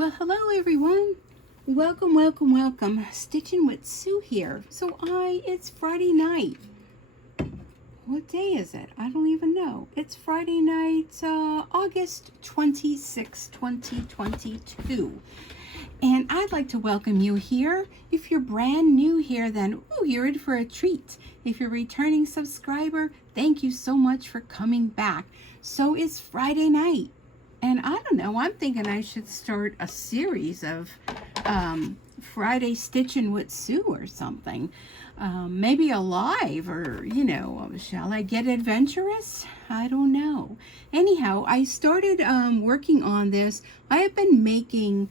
Well, hello everyone. Welcome, welcome, welcome. Stitching with Sue here. It's Friday night. What day is it? I don't even know. It's Friday night, August 26, 2022. And I'd like to welcome you here. If you're brand new here, then you're in for a treat. If you're a returning subscriber, thank you so much for coming back. So it's Friday night. And I don't know, I'm thinking I should start a series of Friday Stitching with Sue or something. Maybe a live or, shall I get adventurous? I don't know. Anyhow, I started working on this. I have been making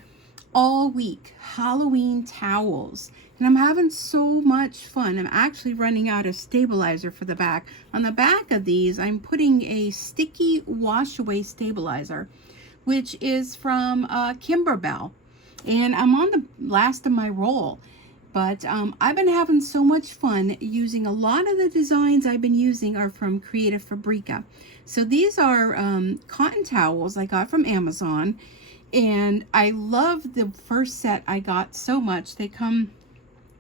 all week Halloween towels. And I'm having so much fun. I'm actually running out of stabilizer for the back. On the back of these, I'm putting a sticky wash away stabilizer, which is from Kimberbell. And I'm on the last of my roll. But I've been having so much fun using a lot of the designs I've been using are from Creative Fabrica. So these are cotton towels I got from Amazon. And I love the first set I got so much. They come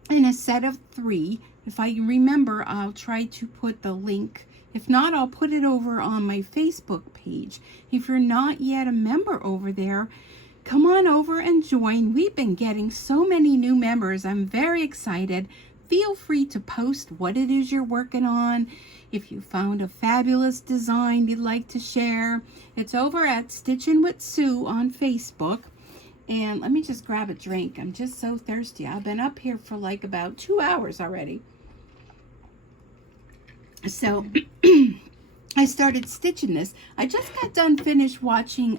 in a set of 3. If I remember, I'll try to put the link. If not, I'll put it over on my Facebook page. If you're not yet a member over there, come on over and join. We've been getting so many new members. I'm very excited. Feel free to post what it is you're working on. If you found a fabulous design you'd like to share, it's over at Stitchin' with Sue on Facebook. And let me just grab a drink. I'm just so thirsty. I've been up here for like about 2 hours already. So I started stitching this. I just got done finished watching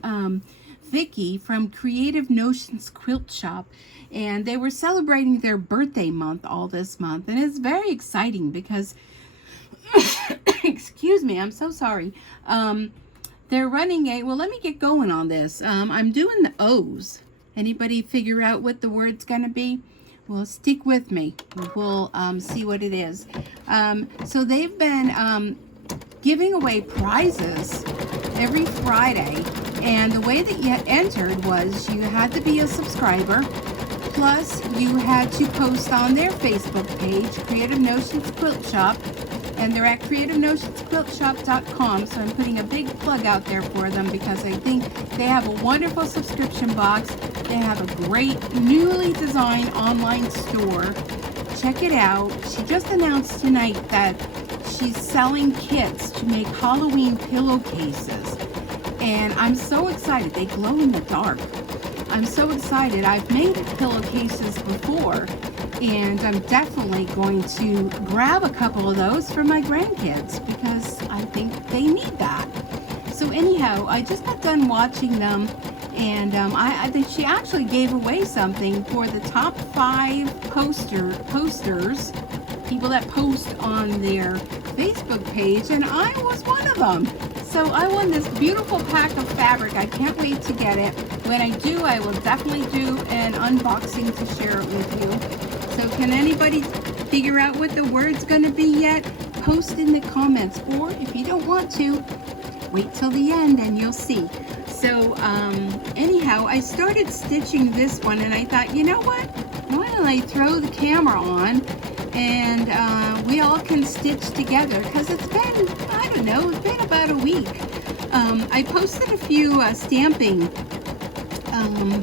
Vicky from Creative Notions Quilt Shop, and they were celebrating their birthday month all this month, and it's very exciting because excuse me, I'm so sorry. They're running let me get going on this. I'm doing the O's. Anybody figure out what the word's gonna be? Well, stick with me. We'll see what it is. So they've been giving away prizes every Friday, and the way that you entered was you had to be a subscriber, plus you had to post on their Facebook page, Creative Notions Quilt Shop, and they're at creativenotionsquiltshop.com. So I'm putting a big plug out there for them because I think they have a wonderful subscription box. They have a great newly designed online store. Check it out. She just announced tonight that she's selling kits to make Halloween pillowcases. And I'm so excited. They glow in the dark. I'm so excited. I've made pillowcases before, and I'm definitely going to grab a couple of those for my grandkids because I think they need that. So anyhow, I just got done watching them, and I think she actually gave away something for the top 5 posters, people that post on their Facebook page, and I was one of them. So I won this beautiful pack of fabric. I can't wait to get it. When I do, I will definitely do an unboxing to share it with you. So can anybody figure out what the word's going to be yet? Post in the comments, or if you don't want to, wait till the end and you'll see. So anyhow, I started stitching this one, and I thought, you know what? Why don't I throw the camera on and we all can stitch together, because it's been, I don't know, it's been about a week. I posted a few stamping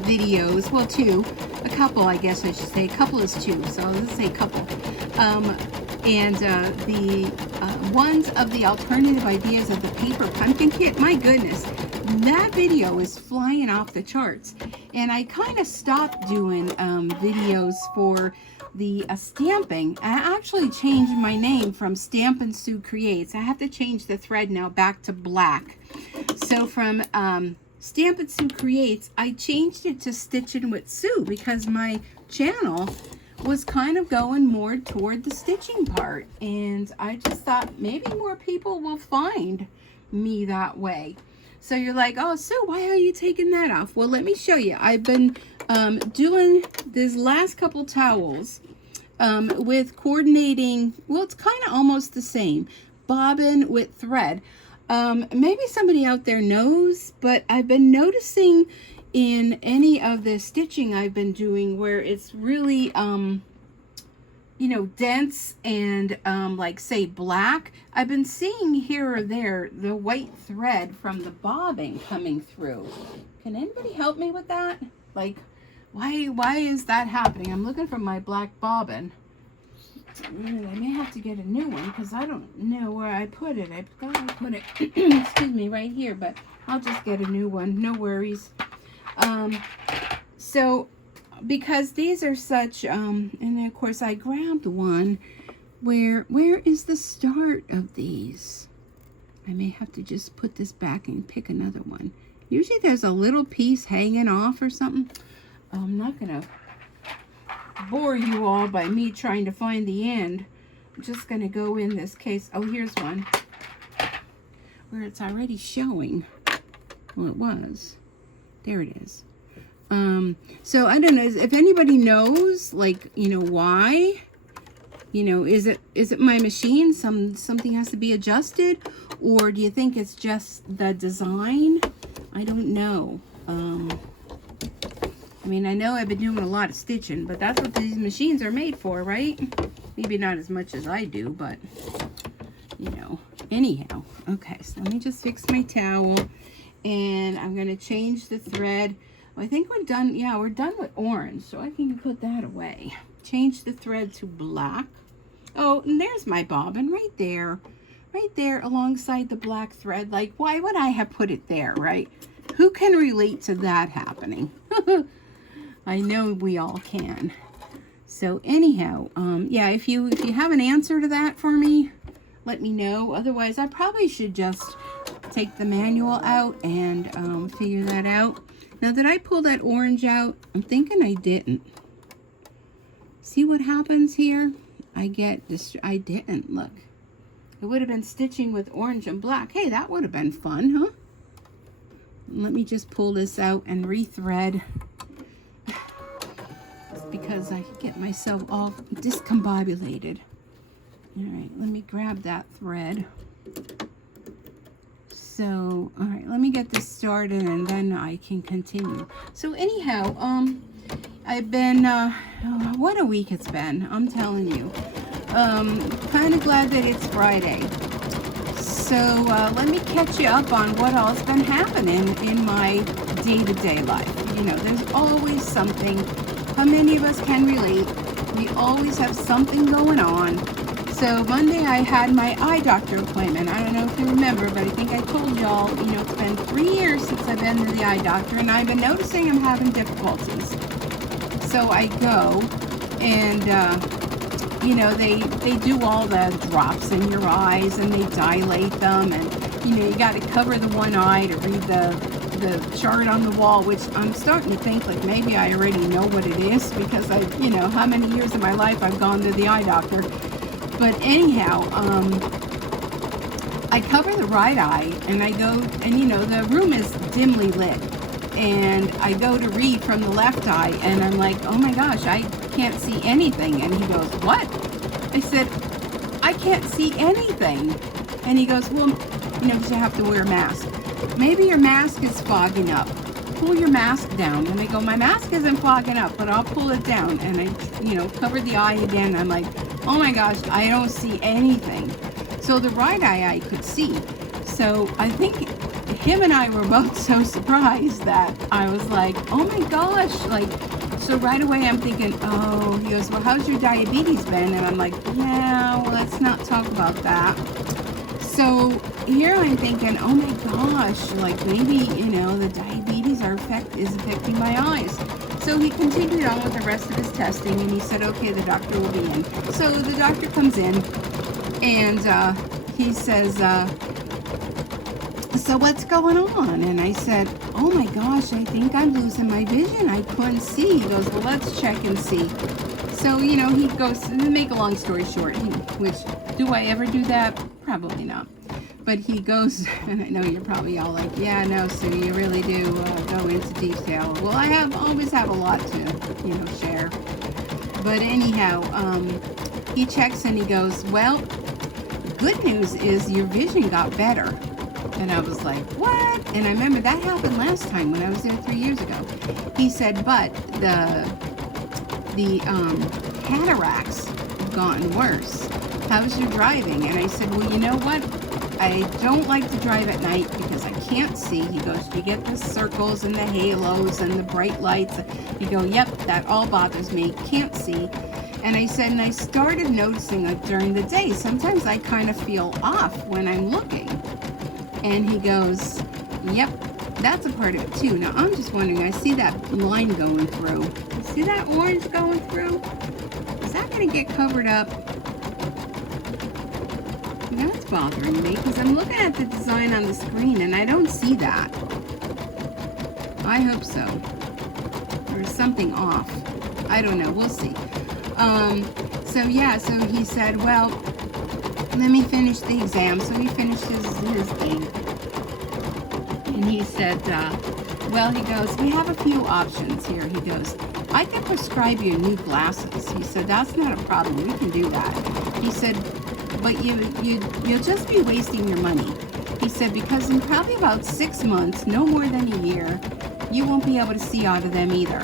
videos, well, 2, a couple, I guess I should say. A couple is 2, so let's say couple. And the ones of the alternative ideas of the paper pumpkin kit, my goodness, that video is flying off the charts. And I kind of stopped doing videos for the stamping. I actually changed my name from Stampin' Sue Creates. I have to change the thread now back to black. So from Stampin' Sue Creates, I changed it to Stitchin' with Sue because my channel was kind of going more toward the stitching part, and I just thought maybe more people will find me that way. So you're like, oh, Sue, why are you taking that off? Well, let me show you. I've been doing these last couple towels with coordinating, well, it's kind of almost the same, bobbin with thread. Maybe somebody out there knows, but I've been noticing in any of the stitching I've been doing where it's really, you know, dense and like say black, I've been seeing here or there the white thread from the bobbing coming through. Can anybody help me with that? Like, why is that happening? I'm looking for my black bobbin. I may have to get a new one because I don't know where I put it. I thought I put it, excuse me, right here, but I'll just get a new one. No worries. So because these are such, and of course I grabbed one where is the start of these? I may have to just put this back and pick another one. Usually there's a little piece hanging off or something. I'm not gonna bore you all by me trying to find the end. I'm just gonna go in this case. Oh, here's one where it's already showing. Well, it was. There it is. So I don't know if anybody knows, like, you know, why, you know, is it my machine? Something has to be adjusted, or do you think it's just the design? I don't know. I mean, I know I've been doing a lot of stitching, but that's what these machines are made for, right? Maybe not as much as I do, but, you know, anyhow. Okay, so let me just fix my towel, and I'm going to change the thread. Well, I think we're done. Yeah, we're done with orange, so I can put that away. Change the thread to black. Oh, and there's my bobbin right there alongside the black thread. Like, why would I have put it there, right? Who can relate to that happening? I know we all can. So anyhow, yeah, if you have an answer to that for me, let me know. Otherwise, I probably should just take the manual out and figure that out. Now, did I pull that orange out? I'm thinking I didn't. See what happens here? I didn't, look. It would have been stitching with orange and black. Hey, that would have been fun, huh? Let me just pull this out and rethread. Just because I get myself all discombobulated. All right, let me grab that thread. So, all right, let me get this started and then I can continue. So anyhow, I've been, what a week it's been, I'm telling you. Kind of glad that it's Friday. So let me catch you up on what all's been happening in my day-to-day life. You know, there's always something. How many of us can relate? We always have something going on. So Monday I had my eye doctor appointment. I don't know if you remember, but I think I told y'all, you know, it's been 3 years since I've been to the eye doctor, and I've been noticing I'm having difficulties. So I go, and you know, they do all the drops in your eyes, and they dilate them, and you know, you got to cover the one eye to read the chart on the wall, which I'm starting to think like maybe I already know what it is, because I, you know, how many years of my life I've gone to the eye doctor. But anyhow, I cover the right eye, and I go, and you know, the room is dimly lit, and I go to read from the left eye, and I'm like, oh my gosh, I can't see anything. And he goes, what? I said, I can't see anything. And he goes, well, you know, 'cause you have to wear a mask. Maybe your mask is fogging up. Pull your mask down. And I go, my mask isn't fogging up, but I'll pull it down. And I, you know, cover the eye again. I'm like, oh my gosh, I don't see anything. So the right eye I could see. So I think him and I were both so surprised that I was like, oh my gosh, like, so right away I'm thinking, oh, he goes, well, how's your diabetes been? And I'm like, yeah, well, let's not talk about that. So here I'm thinking, oh my gosh, like maybe, you know, the diabetes is affecting my eyes. So he continued on with the rest of his testing, and he said, okay, the doctor will be in. So the doctor comes in, and he says, so what's going on? And I said, oh my gosh, I think I'm losing my vision. I couldn't see. He goes, well, let's check and see. So, you know, he goes, to make a long story short, which, do I ever do that? Probably not. But he goes, and I know you're probably all like, yeah, no, Sue, you really do go into detail. Well, I always have a lot to, you know, share. But anyhow, he checks and he goes, well, good news is your vision got better. And I was like, what? And I remember that happened last time when I was there 3 years ago. He said, but the cataracts have gotten worse. How's your driving? And I said, well, you know what? I don't like to drive at night because I can't see. He goes, you get the circles and the halos and the bright lights. You go, yep, that all bothers me. Can't see. And I said, and I started noticing it during the day. Sometimes I kind of feel off when I'm looking. And he goes, yep, that's a part of it too. Now I'm just wondering, I see that line going through. You see that orange going through? Is that going to get covered up? That's bothering me because I'm looking at the design on the screen and I don't see that. I hope so. There's something off. I don't know. We'll see. So he said, well, let me finish the exam. So he finished his thing. And he said, well, he goes, we have a few options here. He goes, I can prescribe you new glasses. He said, that's not a problem. We can do that. He said, but you'll just be wasting your money. He said, because in probably about 6 months, no more than a year, you won't be able to see out of them either.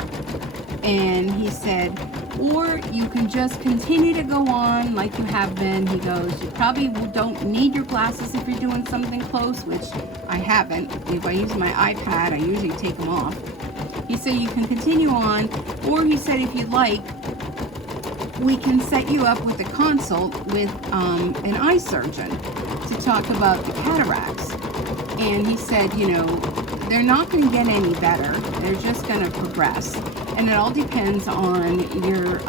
And he said, or you can just continue to go on like you have been. He goes, you probably don't need your glasses if you're doing something close, which I haven't. If I use my iPad, I usually take them off. He said, you can continue on, or he said, if you'd like, we can set you up with a consult with an eye surgeon to talk about the cataracts. And he said, you know, they're not going to get any better. They're just going to progress. And it all depends on your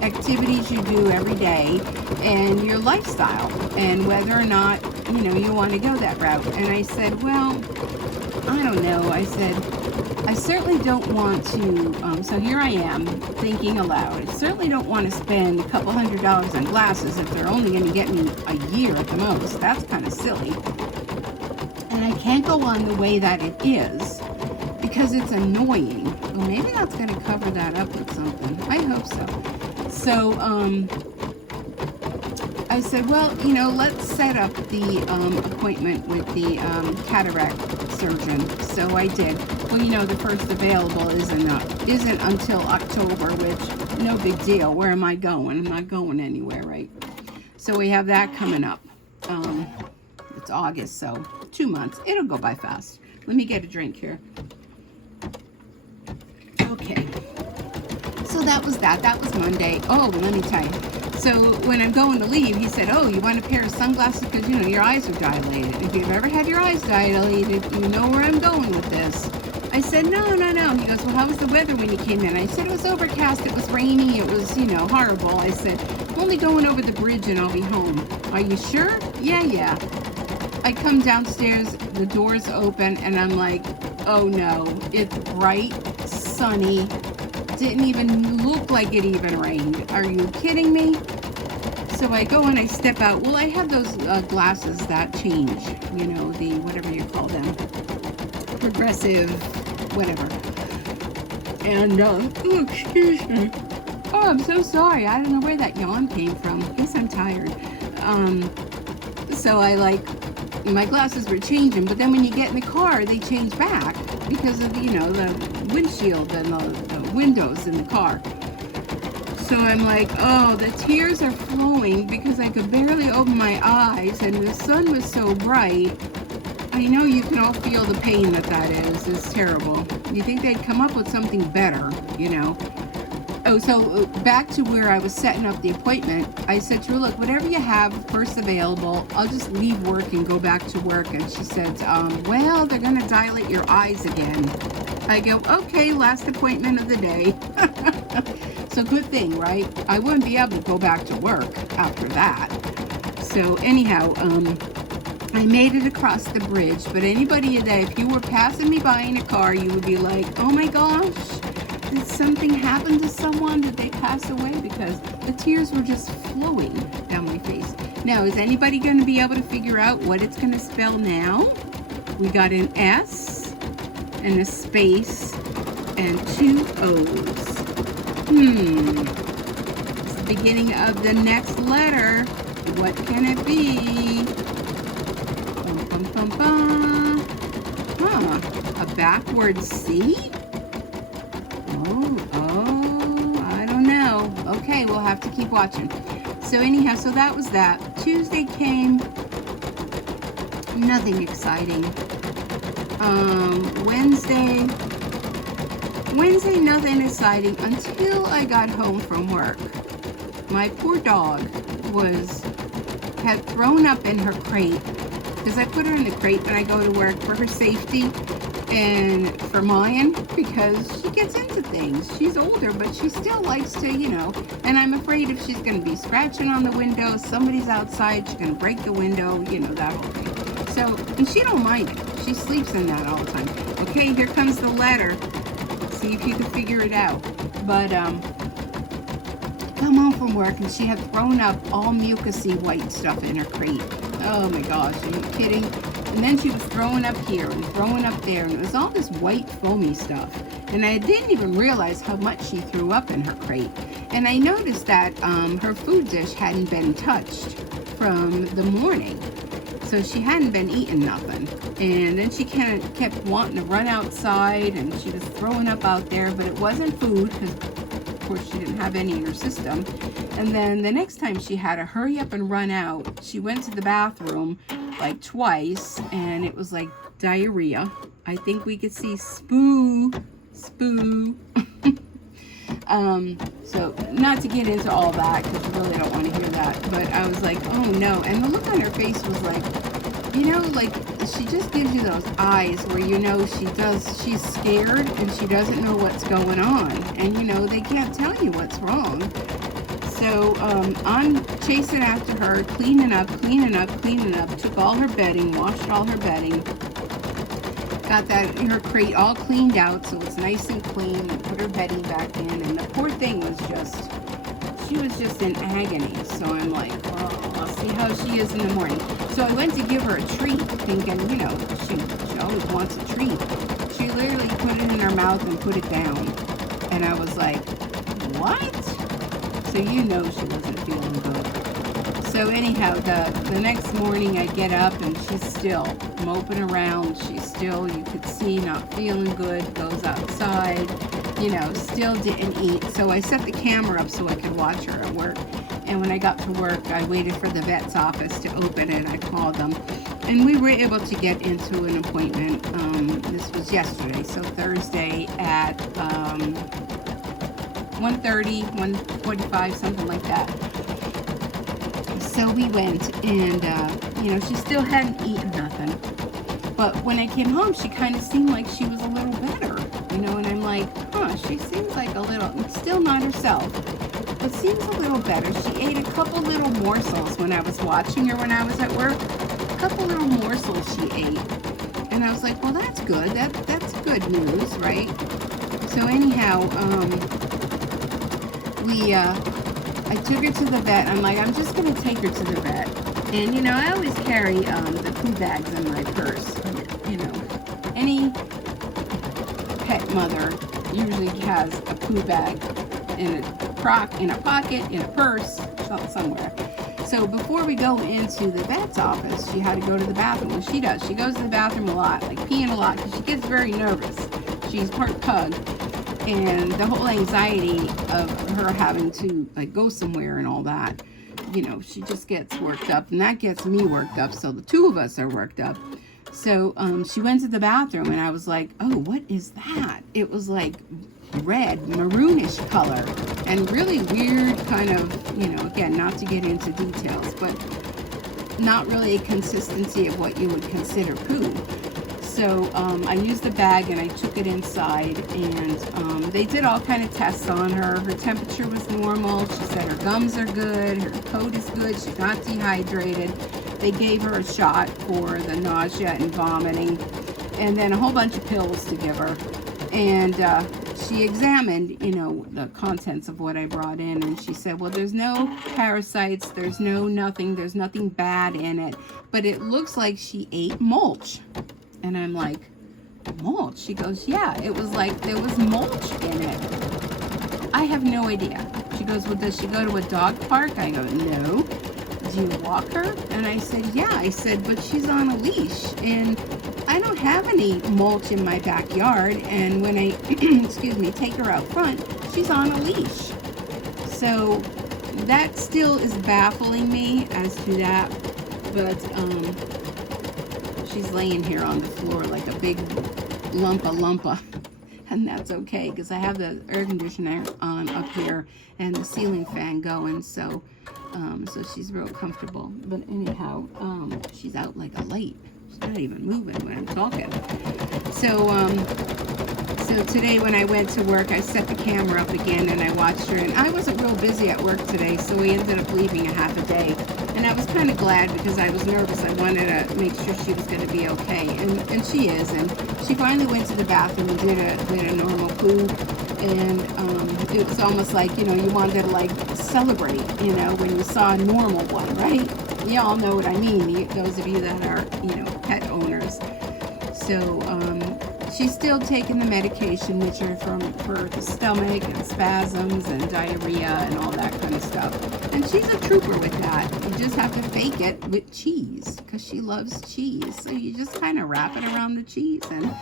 activities you do every day and your lifestyle and whether or not, you know, you want to go that route. And I said, well, I don't know. I said, I certainly don't want to, so here I am thinking aloud. I certainly don't want to spend a couple $100 on glasses if they're only going to get me a year at the most. That's kind of silly. And I can't go on the way that it is because it's annoying. Well, maybe that's going to cover that up with something. I hope so. So, I said, well, you know, let's set up the appointment with the cataract surgeon. So I did. Well, you know, the first available isn't until October, which no big deal. Where am I going? I'm not going anywhere, right? So we have that coming up. It's August, so 2 months. It'll go by fast. Let me get a drink here. Okay. So that was that. That was Monday. Oh, let me tell you. So when I'm going to leave, he said, oh, you want a pair of sunglasses because, you know, your eyes are dilated. If you've ever had your eyes dilated, you know where I'm going with this. I said, no. He goes, well, how was the weather when you came in? I said, it was overcast. It was rainy. It was, you know, horrible. I said, I'm only going over the bridge and I'll be home. Are you sure? Yeah. I come downstairs, the door's open, and I'm like, oh no, it's bright, sunny. Didn't even look like it even rained. Are you kidding me? So I go and I step out. Well, I have those glasses that change, you know, the whatever you call them, progressive, whatever. And, excuse me. Oh, I'm so sorry. I don't know where that yawn came from. I guess I'm tired. So I my glasses were changing, but then when you get in the car, they change back because of, you know, the windshield and the windows in the car. So I'm like, oh, the tears are flowing because I could barely open my eyes and the sun was so bright. I know you can all feel the pain that is. It's terrible. You think they'd come up with something better, you know. Oh, so back to where I was setting up the appointment, I said to her, look, whatever you have first available, I'll just leave work and go back to work. And she said, well, they're going to dilate your eyes again. I go, okay, last appointment of the day. So good thing, right? I wouldn't be able to go back to work after that. So anyhow, I made it across the bridge. But anybody that, if you were passing me by in a car, you would be like, oh my gosh. Did something happen to someone? Did they pass away? Because the tears were just flowing down my face. Now, is anybody going to be able to figure out what it's going to spell now? We got an S and a space and 2 O's. It's the beginning of the next letter. What can it be? Bum, bum, bum. Huh, a backward C? Oh, I don't know. Okay, we'll have to keep watching. So anyhow, so that was that. Tuesday came, nothing exciting. Wednesday, nothing exciting until I got home from work. My poor dog had thrown up in her crate, because I put her in the crate when I go to work for her safety and for mine, because she gets into things. She's older, but she still likes to, and I'm afraid if she's going to be scratching on the window, somebody's outside, she's going to break the window, that whole thing. So, and she don't mind it. She sleeps in that all the time. Okay, here comes the letter. See if you can figure it out. But, come home from work and she had thrown up all mucusy white stuff in her crate. Oh my gosh, are you kidding? And then she was throwing up here and throwing up there, and it was all this white foamy stuff. And I didn't even realize how much she threw up in her crate. And I noticed that her food dish hadn't been touched from the morning. So she hadn't been eating nothing. And then she kind of kept wanting to run outside, and she was throwing up out there, but it wasn't food, because of course she didn't have any in her system. And then the next time she had to hurry up and run out, she went to the bathroom like twice, and it was like diarrhea. I think we could see spoo. So not to get into all that, because I really don't want to hear that, but I was like, oh no. And the look on her face was like, like she just gives you those eyes where she's scared and she doesn't know what's going on, and they can't tell you what's wrong. So I'm chasing after her, cleaning up, took all her bedding, washed all her bedding, got her crate all cleaned out so it's nice and clean, and put her bedding back in, and the poor thing was just in agony. So I'm like, oh, I'll see how she is in the morning. So I went to give her a treat, thinking, she always wants a treat. She literally put it in her mouth and put it down. And I was like, what? So she wasn't feeling good. So anyhow, the next morning I get up and she's still moping around. She's still, you could see, not feeling good, goes outside, still didn't eat. So I set the camera up so I could watch her at work. And when I got to work, I waited for the vet's office to open it. I called them. And we were able to get into an appointment. This was yesterday, so Thursday at 1:30, 1:45, something like that. So we went, and, she still hadn't eaten nothing. But when I came home, she kind of seemed like she was a little better, and I'm like, she seems like a little, still not herself, but seems a little better. She ate a couple little morsels when I was watching her when I was at work. A couple little morsels she ate. And I was like, well, that's good. That's good news, right? So anyhow, I took her to the vet. I'm like, I'm just going to take her to the vet. And, I always carry the poo bags in my purse. Any pet mother usually has a poo bag in a pocket, in a purse, somewhere. So before we go into the vet's office, she had to go to the bathroom. Well, she does. She goes to the bathroom a lot, like peeing a lot, because she gets very nervous. She's part pug. And the whole anxiety of her having to go somewhere and all that, she just gets worked up, and that gets me worked up. So the two of us are worked up. So she went to the bathroom, and I was like, oh, what is that? It was like red, maroonish color, and really weird kind of, again, not to get into details, but not really a consistency of what you would consider poo. So I used the bag and I took it inside, and they did all kind of tests on her. Her temperature was normal. She said her gums are good, her coat is good, she's not dehydrated. They gave her a shot for the nausea and vomiting, and then a whole bunch of pills to give her. And she examined, the contents of what I brought in, and she said, well, there's no parasites, there's there's nothing bad in it, but it looks like she ate mulch. And I'm like, mulch? She goes, yeah, it was like there was mulch in it. I have no idea. She goes, well, does she go to a dog park? I go, no. do you walk her? And I said, yeah. I said, but she's on a leash, and I don't have any mulch in my backyard, and when I, excuse me, take her out front, she's on a leash. So that still is baffling me as to that, but she's laying here on the floor like a big lumpa. And that's okay, because I have the air conditioner on up here and the ceiling fan going, so so she's real comfortable. But anyhow, she's out like a light. She's not even moving when I'm talking. So today when I went to work, I set the camera up again and I watched her. And I wasn't real busy at work today, so we ended up leaving a half a day. And I was kind of glad because I was nervous. I wanted to make sure she was going to be okay, and she is. And she finally went to the bathroom and did a normal poo. And it was almost like, you know, you wanted to like celebrate, you know, when you saw a normal one, right? You all know what I mean, those of you that are, you know, pet owners. So she's still taking the medication, which are for the stomach and spasms and diarrhea and all that kind of stuff. And she's a trooper with that. You just have to fake it with cheese, because she loves cheese. So you just kind of wrap it around the cheese and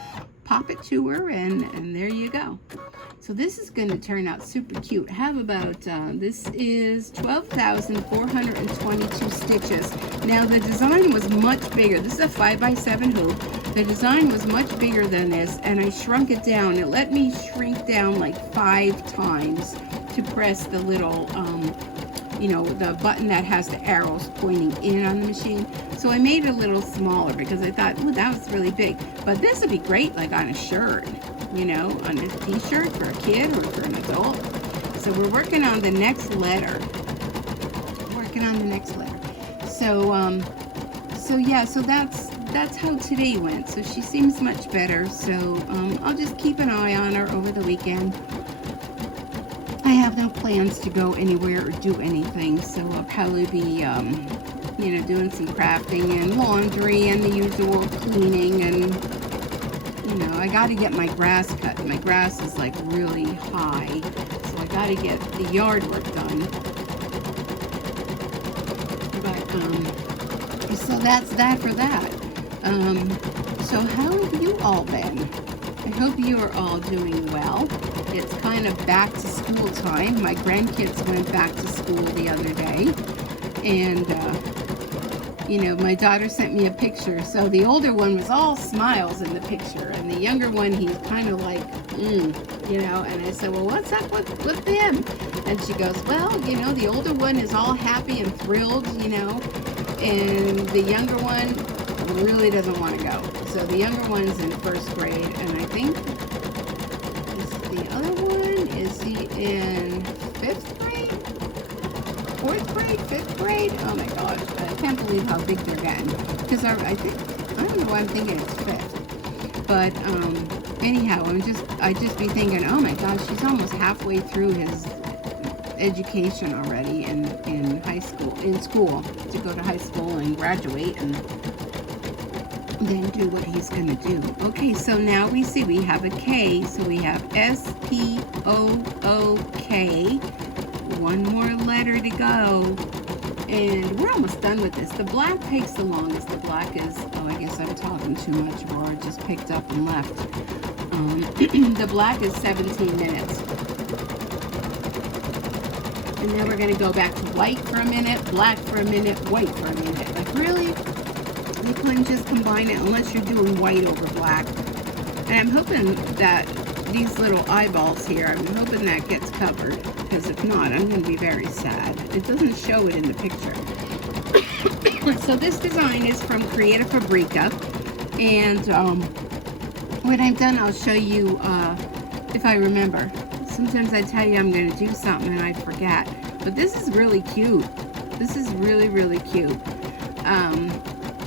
pop it to her, and there you go. So this is going to turn out super cute. Have about, this is 12,422 stitches. Now the design was much bigger. This is a 5x7 hoop. The design was much bigger than this, and I shrunk it down. It let me shrink down like 5 times to press the little, you know, the button that has the arrows pointing in on the machine. So I made it a little smaller because I thought, oh, that was really big. But this would be great like on a shirt, you know, on a t-shirt for a kid or for an adult. So we're working on the next letter. So yeah, so that's how today went. So she seems much better. So I'll just keep an eye on her over the weekend. I have no plans to go anywhere or do anything, so I'll probably be, you know, doing some crafting and laundry and the usual cleaning, and, you know, I got to get my grass cut. My grass is, like, really high, so I got to get the yard work done. But, so that's that for that. So how have you all been? I hope you are all doing well. It's kind of back to school time. My grandkids went back to school the other day. And, you know, my daughter sent me a picture. So the older one was all smiles in the picture. And the younger one, he's kind of like, you know. And I said, well, what's up with them? And she goes, well, you know, the older one is all happy and thrilled, you know. And the younger one really doesn't want to go. So the younger one's in 1st grade, and I think the other one, is he in 5th grade? 4th grade? 5th grade? Oh my gosh, I can't believe how big they're getting. Because I don't know why I'm thinking it's 5th. But anyhow, I just be thinking, oh my gosh, he's almost halfway through his education already in school, to go to high school and graduate and then do what he's going to do. Okay, so now we see we have a K, so we have S-P-O-O-K. One more letter to go, and we're almost done with this. The black takes the longest. The black is, oh, I guess I'm talking too much, or I just picked up and left. The black is 17 minutes. And then we're going to go back to white for a minute, black for a minute, white for a minute. Like, really? You couldn't just combine it unless you're doing white over black. And I'm hoping that these little eyeballs here, I'm hoping that gets covered, because if not, I'm going to be very sad. It doesn't show it in the picture. So this design is from Creative Fabrica, and when I'm done, I'll show you if I remember. Sometimes I tell you I'm going to do something and I forget, but this is really cute. This is really, really cute.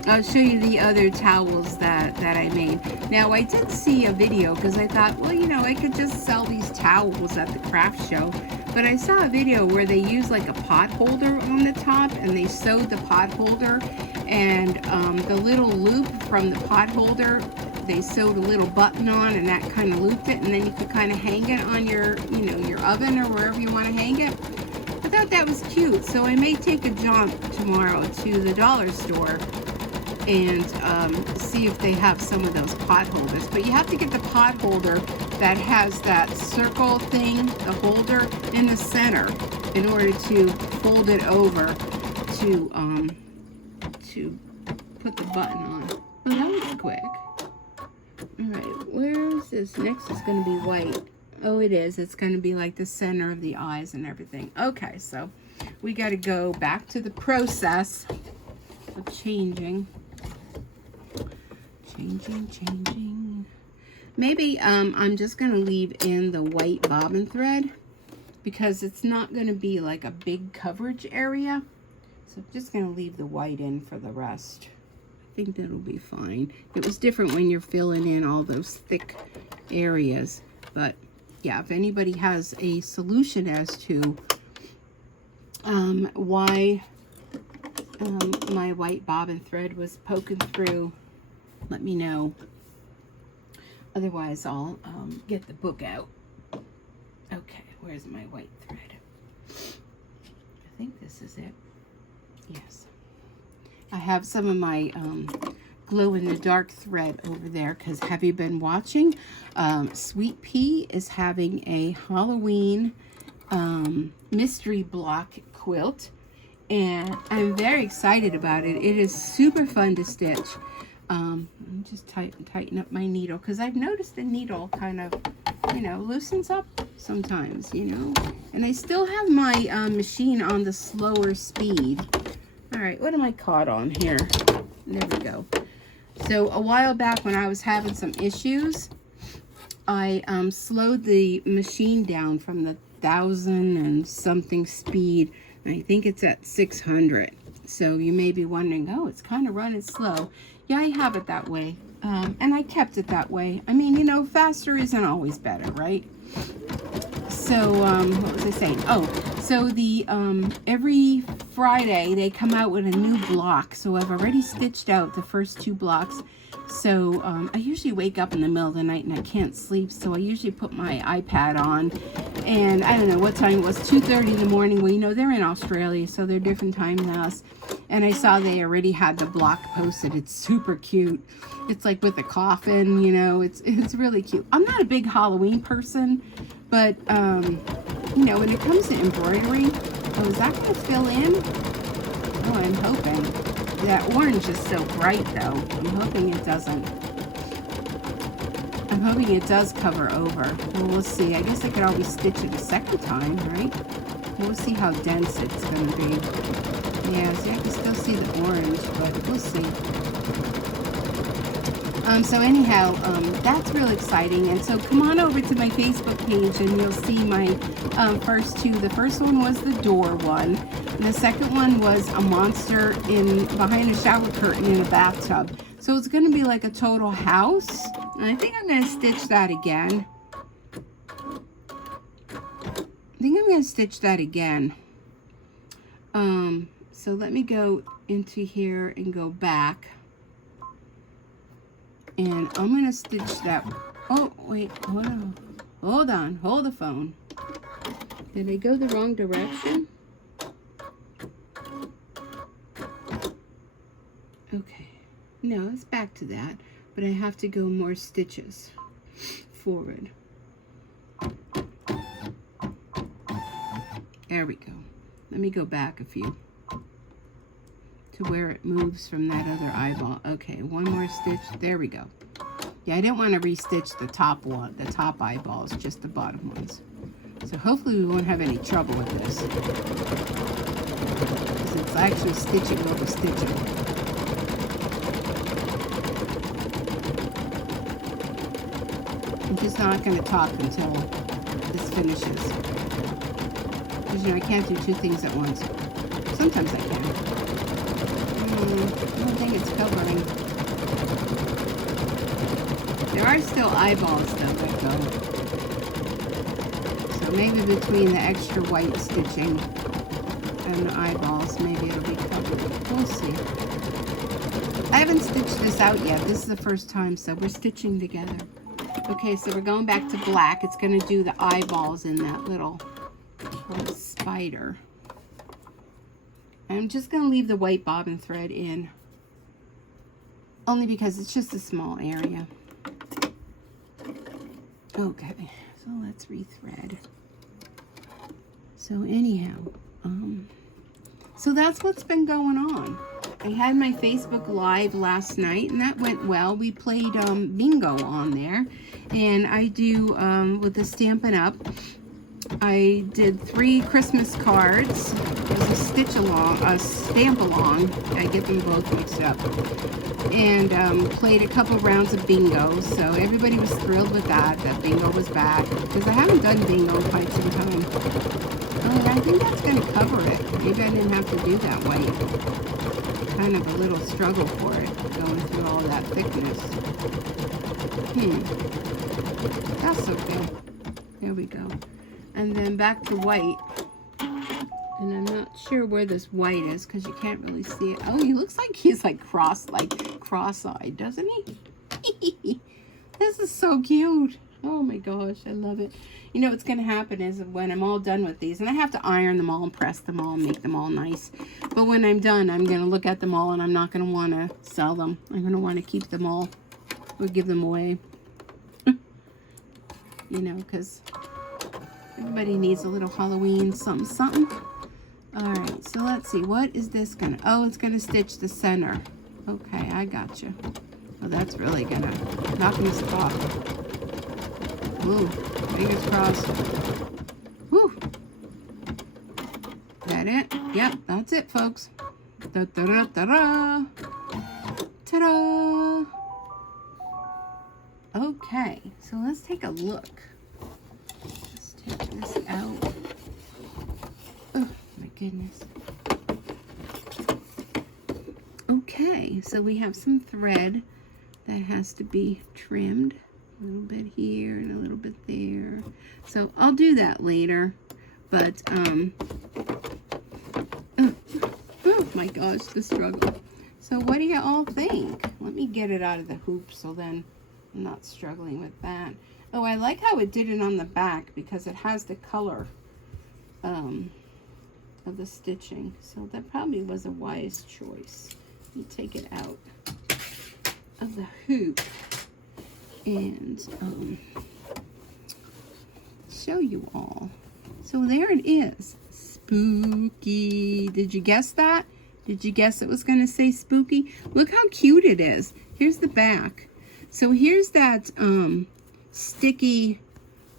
I'll show you the other towels that I made. Now, I did see a video because I thought, well, you know, I could just sell these towels at the craft show. But I saw a video where they used like a pot holder on the top, and they sewed the pot holder, and the little loop from the pot holder, they sewed a little button on, and that kind of looped it, and then you could kind of hang it on your, you know, your oven or wherever you want to hang it. I thought that was cute, so I may take a jaunt tomorrow to the dollar store and see if they have some of those pot holders. But you have to get the pot holder that has that circle thing, the holder in the center, in order to fold it over to put the button on. Oh, that was quick. Alright, where's this? Next is going to be white. Oh, it is. It's going to be like the center of the eyes and everything. Okay, so we got to go back to the process of changing. Changing. Maybe I'm just going to leave in the white bobbin thread because it's not going to be like a big coverage area. So I'm just going to leave the white in for the rest. I think that'll be fine. It was different when you're filling in all those thick areas. But yeah, if anybody has a solution as to why my white bobbin thread was poking through, let me know. Otherwise, I'll get the book out. Okay, where's my white thread? I think this is it. Yes. I have some of my glow-in-the-dark thread over there because have you been watching? Sweet Pea is having a Halloween mystery block quilt, and I'm very excited about it. It is super fun to stitch. I'm just tighten up my needle because I've noticed the needle kind of, you know, loosens up sometimes, you know. And I still have my machine on the slower speed. All right, what am I caught on here? There we go. So a while back when I was having some issues, I slowed the machine down from the 1,000 and something speed. And I think it's at 600. So you may be wondering, oh, it's kind of running slow. Yeah, I have it that way. And I kept it that way. I mean, you know, faster isn't always better, right? So, what was I saying? Oh, so the, every Friday they come out with a new block. So I've already stitched out the first 2 blocks. So, I usually wake up in the middle of the night and I can't sleep. So I usually put my iPad on. And I don't know what time it was, 2:30 in the morning. Well, you know, they're in Australia, so they're different time than us. And I saw they already had the block posted. It's super cute. It's like with a coffin, you know, it's really cute. I'm not a big Halloween person, but, you know, when it comes to embroidery, oh, is that going to fill in? Oh, I'm hoping. That orange is so bright, though. I'm hoping it doesn't. I'm hoping it does cover over. Well, we'll see. I guess I could always stitch it a second time, right? We'll see how dense it's going to be. Yeah, see, I can still see the orange, but we'll see. So anyhow, that's real exciting. And so come on over to my Facebook page and you'll see my first 2. The first one was the door one. And the second one was a monster behind a shower curtain in a bathtub. So it's going to be like a total house. And I think I'm going to stitch that again. So let me go into here and go back. And I'm going to stitch that. Oh, wait, hold on. Hold the phone. Did I go the wrong direction? Okay. No, it's back to that. But I have to go more stitches forward. There we go. Let me go back a few to where it moves from that other eyeball. Okay, one more stitch. There we go. Yeah, I didn't want to restitch the top one, the top eyeballs, just the bottom ones. So hopefully we won't have any trouble with this. Because it's actually stitching over stitching. I'm just not going to talk until this finishes. Because, you know, I can't do 2 things at once. Sometimes I can. I don't think it's covering. There are still eyeballs, though, that go. So maybe between the extra white stitching and the eyeballs, maybe it'll be covered. We'll see. I haven't stitched this out yet. This is the first time, so we're stitching together. Okay, so we're going back to black. It's going to do the eyeballs in that little spider. I'm just going to leave the white bobbin thread in, only because it's just a small area. Okay, so let's rethread. So anyhow, so that's what's been going on. I had my Facebook Live last night, and that went well. We played bingo on there, and I do, with the Stampin' Up!, I did 3 Christmas cards. There's a stamp along. I get them both mixed up. And played a couple rounds of bingo. So everybody was thrilled with that bingo was back. Because I haven't done bingo in quite some time. Oh, I think that's going to cover it. Maybe I didn't have to do that white. Kind of a little struggle for it, going through all that thickness. That's okay. There we go. And then back to white. And I'm not sure where this white is because you can't really see it. Oh, he looks like he's like cross-eyed, doesn't he? This is so cute. Oh my gosh, I love it. You know what's going to happen is when I'm all done with these, and I have to iron them all and press them all and make them all nice. But when I'm done, I'm going to look at them all and I'm not going to want to sell them. I'm going to want to keep them all or give them away. You know, because everybody needs a little Halloween something. All right, so let's see. What is this going to... Oh, it's going to stitch the center. Okay, I got you. Oh, that's really going to knock me off. Ooh, fingers crossed. Woo! That it? Yep, that's it, folks. Da-da-da-da-da. Ta-da! Okay, so let's take a look. Let's take this out. Oh, my goodness. Okay, so we have some thread that has to be trimmed. A little bit here and a little bit there. So I'll do that later. But, oh my gosh, the struggle. So what do you all think? Let me get it out of the hoop so then I'm not struggling with that. Oh, I like how it did it on the back because it has the color of the stitching. So that probably was a wise choice. Let me take it out of the hoop and show you all. So there it is. Spooky. Did you guess that? Did you guess it was going to say spooky? Look how cute it is. Here's the back. So here's that sticky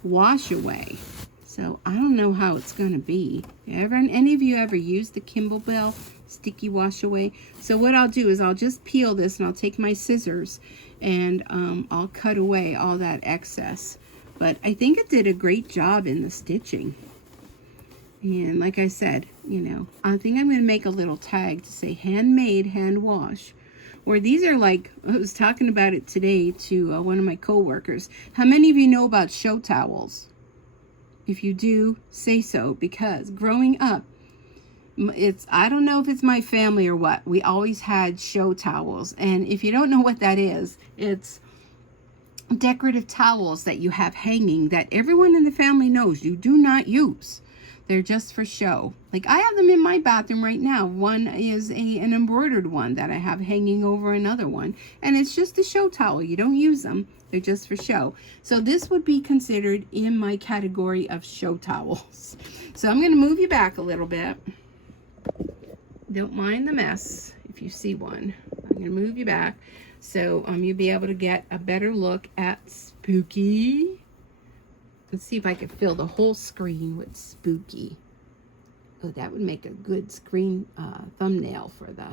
wash away. So I don't know how it's going to be. Any of you ever used the Kimble Bell sticky wash away? So what I'll do is I'll just peel this and I'll take my scissors and I'll cut away all that excess. But I think it did a great job in the stitching. And like I said, you know, I think I'm going to make a little tag to say handmade, hand wash. Or these are like, I was talking about it today to one of my co-workers. How many of you know about show towels? If you do, say so, because growing up, I don't know if it's my family or what, we always had show towels. And if you don't know what that is, it's decorative towels that you have hanging that everyone in the family knows you do not use. They're just for show. Like I have them in my bathroom right now. One is an embroidered one that I have hanging over another one. And it's just a show towel. You don't use them. They're just for show. So this would be considered in my category of show towels. So I'm going to move you back a little bit. Don't mind the mess if you see one. I'm going to move you back so you'll be able to get a better look at spooky. Let's see if I could fill the whole screen with spooky. Oh, that would make a good screen thumbnail for the...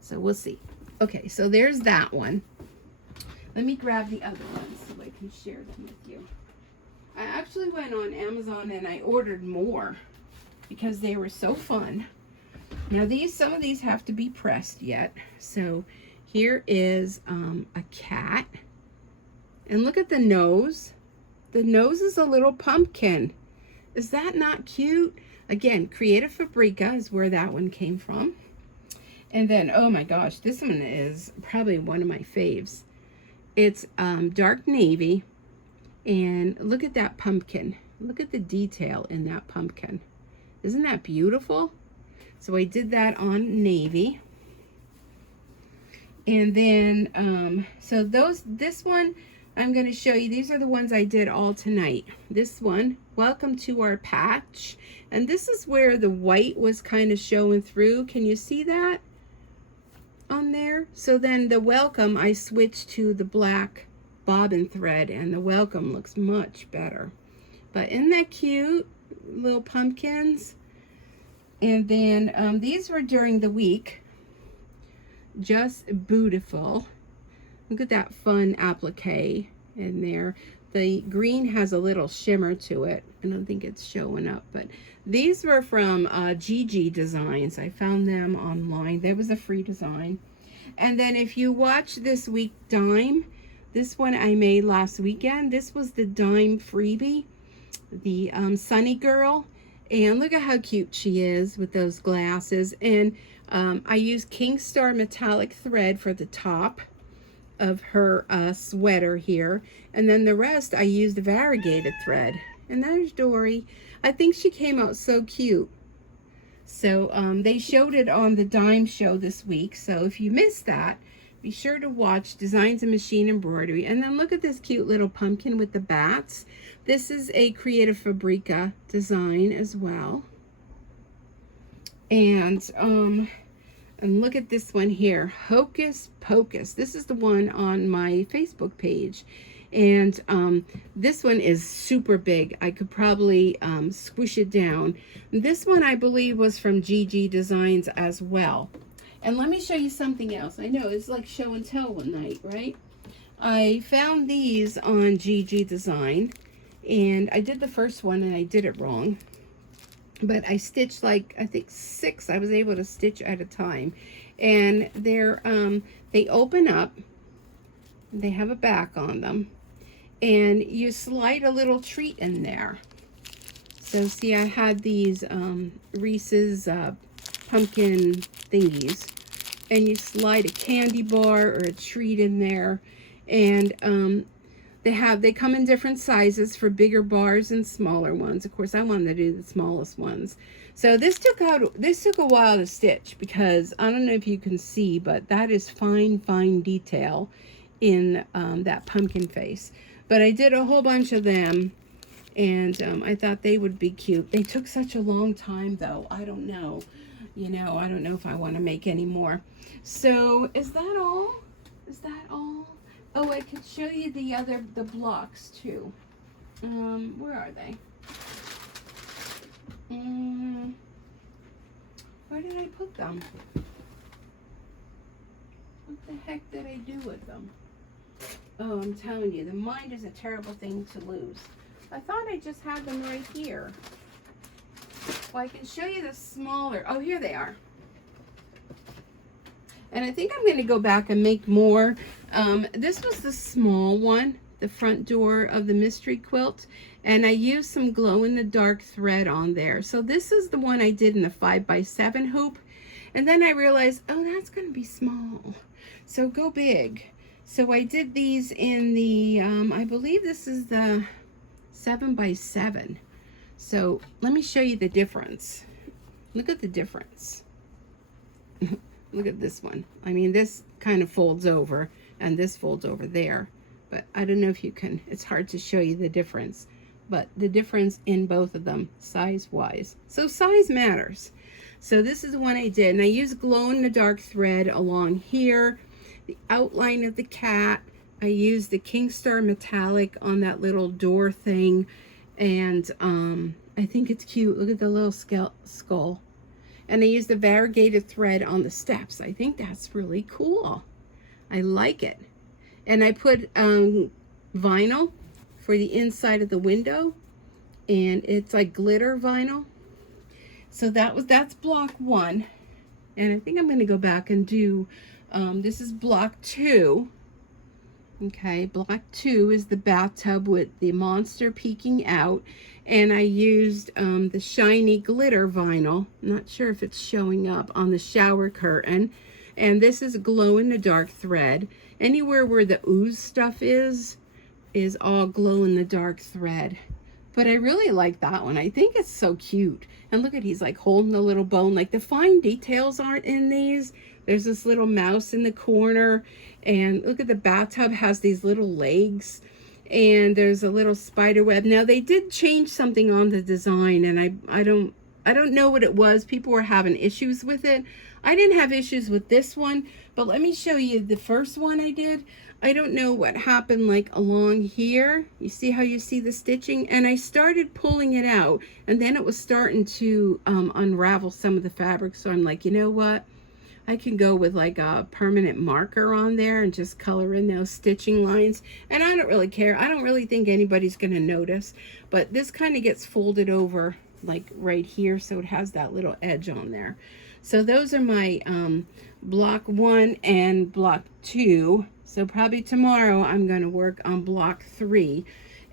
So we'll see. Okay, so there's that one. Let me grab the other ones so I can share them with you. I actually went on Amazon and I ordered more because they were so fun. Now some of these have to be pressed yet. So here is a cat. And look at the nose. The nose is a little pumpkin. Is that not cute? Again, Creative Fabrica is where that one came from. And then, oh my gosh, this one is probably one of my faves. It's dark navy. And look at that pumpkin. Look at the detail in that pumpkin. Isn't that beautiful? So I did that on navy. And then, so this one, I'm going to show you, these are the ones I did all tonight. This one, welcome to our patch. And this is where the white was kind of showing through. Can you see that on there? So then the welcome, I switched to the black bobbin thread, and the welcome looks much better. But isn't that cute? Little pumpkins. And then these were during the week. Just beautiful. Look at that fun applique in there. The green has a little shimmer to it. I don't think it's showing up, but these were from GG Designs. I found them online. There was a free design. And then if you watch this week dime, this one I made last weekend. This was the dime freebie, the Sunny Girl. And look at how cute she is with those glasses. And I used Kingstar metallic thread for the top of her sweater here. And then the rest I used variegated thread. And there's Dory. I think she came out so cute. So they showed it on the Dime Show this week. So if you missed that, be sure to watch Designs and Machine Embroidery. And then look at this cute little pumpkin with the bats. This is a Creative Fabrica design as well. And look at this one here, Hocus Pocus. This is the one on my Facebook page. And this one is super big. I could probably squish it down. This one I believe was from GG Designs as well. And let me show you something else. I know it's like show and tell one night, right? I found these on GG Design, and I did the first one and I did it wrong. But I stitched like, I think 6 I was able to stitch at a time. And they're, they open up, they have a back on them, and you slide a little treat in there. So see, I had these Reese's pumpkin thingies, and you slide a candy bar or a treat in there. And they come in different sizes for bigger bars and smaller ones. Of course, I wanted to do the smallest ones. So this took a while to stitch, because I don't know if you can see, but that is fine detail in that pumpkin face. But I did a whole bunch of them, and I thought they would be cute. They took such a long time though. I don't know. You know, I don't know if I want to make any more. So is that all? Is that all? Oh, I could show you the blocks too. Where are they? Where did I put them? What the heck did I do with them? Oh, I'm telling you, the mind is a terrible thing to lose. I thought I just had them right here. Well, I can show you the smaller. Oh, here they are. And I think I'm going to go back and make more. This was the small one, the front door of the mystery quilt. And I used some glow-in-the-dark thread on there. So this is the one I did in the 5x7 hoop. And then I realized, oh, that's going to be small. So go big. So I did these in the, I believe this is the 7x7. So let me show you the difference. Look at the difference. Look at this one. I mean, this kind of folds over and this folds over there. But I don't know if you can, it's hard to show you the difference. But the difference in both of them, size-wise. So size matters. So this is the one I did. And I used glow-in-the-dark thread along here. The outline of the cat. I used the Kingstar metallic on that little door thing. And I think it's cute. Look at the little skull. And I used the variegated thread on the steps. I think that's really cool. I like it. And I put vinyl for the inside of the window. And it's like glitter vinyl. So that's block 1. And I think I'm going to go back and do, this is block 2. Okay, block 2 is the bathtub with the monster peeking out. And I used the shiny glitter vinyl. I'm not sure if it's showing up on the shower curtain. And this is glow-in-the-dark thread. Anywhere where the ooze stuff is all glow-in-the-dark thread. But I really like that one. I think it's so cute. And look at, he's like holding the little bone. Like the fine details aren't in these. There's this little mouse in the corner. And look at the bathtub has these little legs. And there's a little spider web. Now they did change something on the design, and I don't know what it was. People were having issues with it. I didn't have issues with this one, but let me show you the first one I did. I don't know what happened like along here. You see how you see the stitching? And I started pulling it out, and then it was starting to unravel some of the fabric. So I'm like, you know what? I can go with like a permanent marker on there and just color in those stitching lines. And I don't really care. I don't really think anybody's going to notice. But this kind of gets folded over like right here, so it has that little edge on there. So those are my block 1 and block 2. So probably tomorrow I'm going to work on block 3.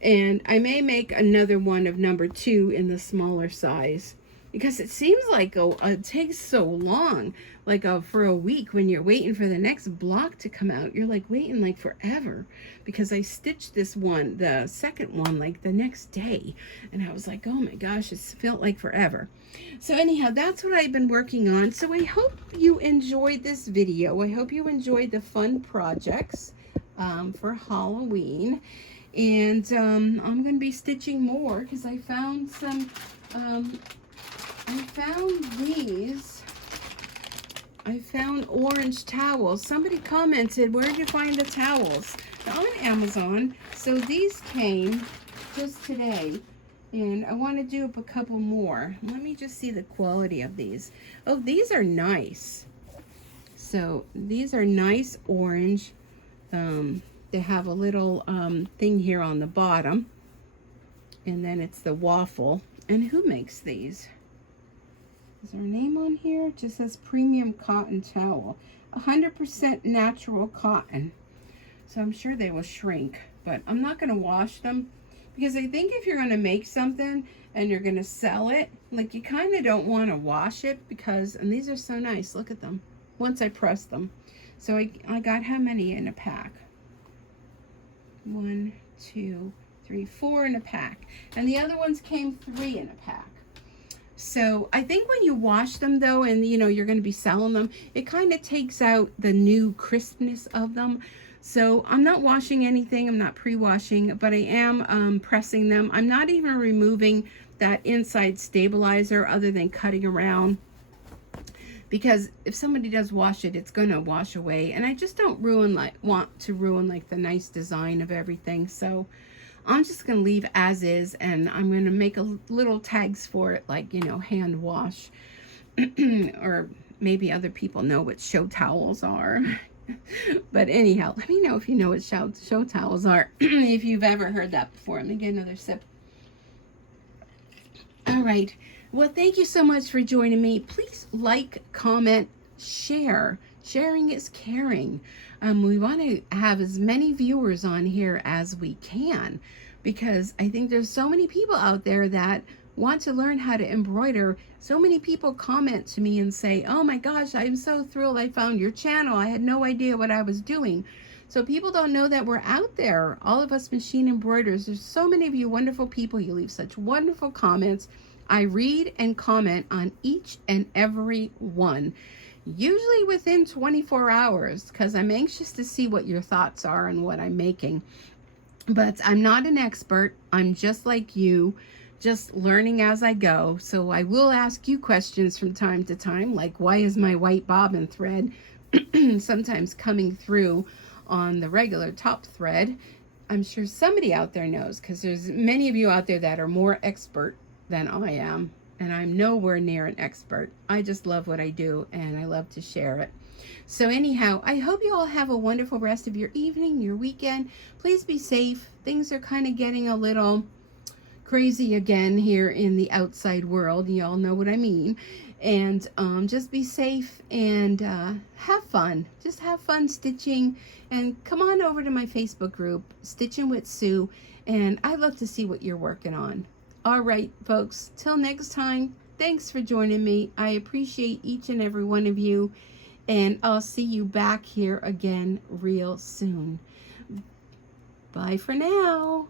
And I may make another one of number 2 in the smaller size. Because it seems like it takes so long, like for a week when you're waiting for the next block to come out. You're like waiting like forever, because I stitched this one, the second one, like the next day. And I was like, oh my gosh, it felt like forever. So anyhow, that's what I've been working on. So I hope you enjoyed this video. I hope you enjoyed the fun projects for Halloween. And I'm going to be stitching more because I found some... I found these. I found orange towels. Somebody commented, where did you find the towels? They're on Amazon. So these came just today. And I want to do up a couple more. Let me just see the quality of these. Oh, these are nice. So these are nice orange. They have a little thing here on the bottom. And then it's the waffle. And who makes these? Is there a name on here? It just says premium cotton towel. 100% natural cotton. So I'm sure they will shrink. But I'm not going to wash them. Because I think if you're going to make something and you're going to sell it, like you kind of don't want to wash it. Because, and these are so nice. Look at them. Once I press them. So I got how many in a pack? 1, 2, 3, 4 in a pack. And the other ones came 3 in a pack. So I think when you wash them though, and you know, you're going to be selling them, it kind of takes out the new crispness of them. So I'm not washing anything. I'm not pre-washing, but I am pressing them. I'm not even removing that inside stabilizer other than cutting around. Because if somebody does wash it, it's going to wash away. And I just don't want to ruin like the nice design of everything. So I'm just going to leave as is, and I'm going to make a little tags for it, like, you know, hand wash. Or maybe other people know what show towels are. But anyhow, let me know if you know what show towels are, if you've ever heard that before. Let me get another sip. All right. Well, thank you so much for joining me. Please like, comment, share. Sharing is caring. We want to have as many viewers on here as we can, because I think there's so many people out there that want to learn how to embroider. So many people comment to me and say, oh my gosh, I'm so thrilled I found your channel. I had no idea what I was doing. So people don't know that we're out there. All of us machine embroiders. There's so many of you wonderful people. You leave such wonderful comments. I read and comment on each and every one. Usually within 24 hours, because I'm anxious to see what your thoughts are and what I'm making. But I'm not an expert. I'm just like you, just learning as I go. So I will ask you questions from time to time, like why is my white bobbin thread sometimes coming through on the regular top thread? I'm sure somebody out there knows, because there's many of you out there that are more expert than I am. And I'm nowhere near an expert. I just love what I do, and I love to share it. So anyhow, I hope you all have a wonderful rest of your evening, your weekend. Please be safe. Things are kind of getting a little crazy again here in the outside world. You all know what I mean. And just be safe and have fun. Just have fun stitching. And come on over to my Facebook group, Stitchin' with Sue. And I'd love to see what you're working on. All right, folks, till next time, thanks for joining me. I appreciate each and every one of you, and I'll see you back here again real soon. Bye for now.